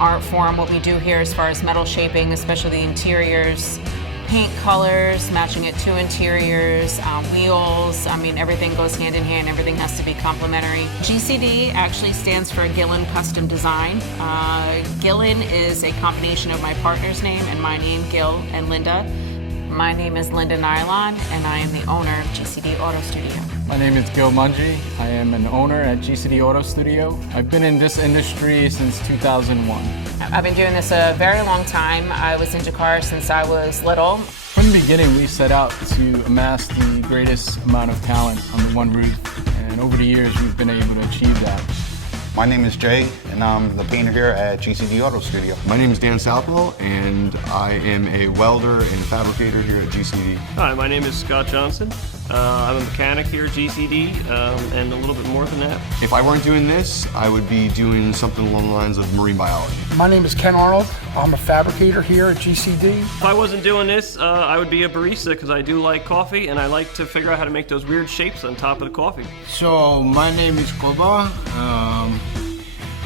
art form, what we do here as far as metal shaping, especially the interiors, paint colors, matching it to interiors, wheels. I mean, everything goes hand in hand. Everything has to be complementary. GCD actually stands for Gillen Custom Design. Gillen is a combination of my partner's name and my name, Gil and Linda. My name is Linda Nylon, and I am the owner of GCD Auto Studio. My name is Gil Linda. I am an owner at GCD Auto Studio. I've been in this industry since 2001. I've been doing this a very long time. I was into cars since I was little. From the beginning, we set out to amass the greatest amount of talent under one roof, and over the years, we've been able to achieve that. My name is Jay, and I'm the painter here at GCD Auto Studio. My name is Dan Southwell, and I am a welder and fabricator here at GCD. Hi, my name is Scott Johnson. I'm a mechanic here at GCD, and a little bit more than that. If I weren't doing this, I would be doing something along the lines of marine biology. My name is Ken Arnold. I'm a fabricator here at GCD. If I wasn't doing this, I would be a barista because I do like coffee and I like to figure out how to make those weird shapes on top of the coffee. So my name is Koba.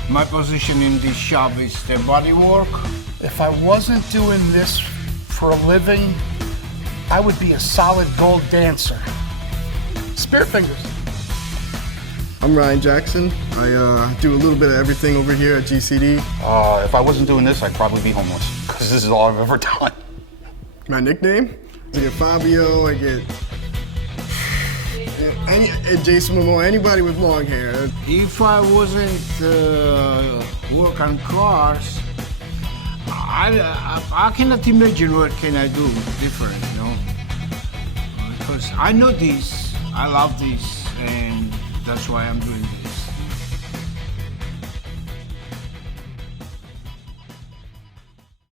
My position in this shop is the bodywork. If I wasn't doing this for a living, I would be a solid gold dancer. Spirit fingers. I'm Ryan Jackson. I do a little bit of everything over here at GCD. If I wasn't doing this, I'd probably be homeless, because this is all I've ever done. My nickname? I get Fabio, I get Jason Momoa, anybody with long hair. If I wasn't work on cars, I cannot imagine what can I do different, you know? Because I know this, I love this, and that's why I'm doing this.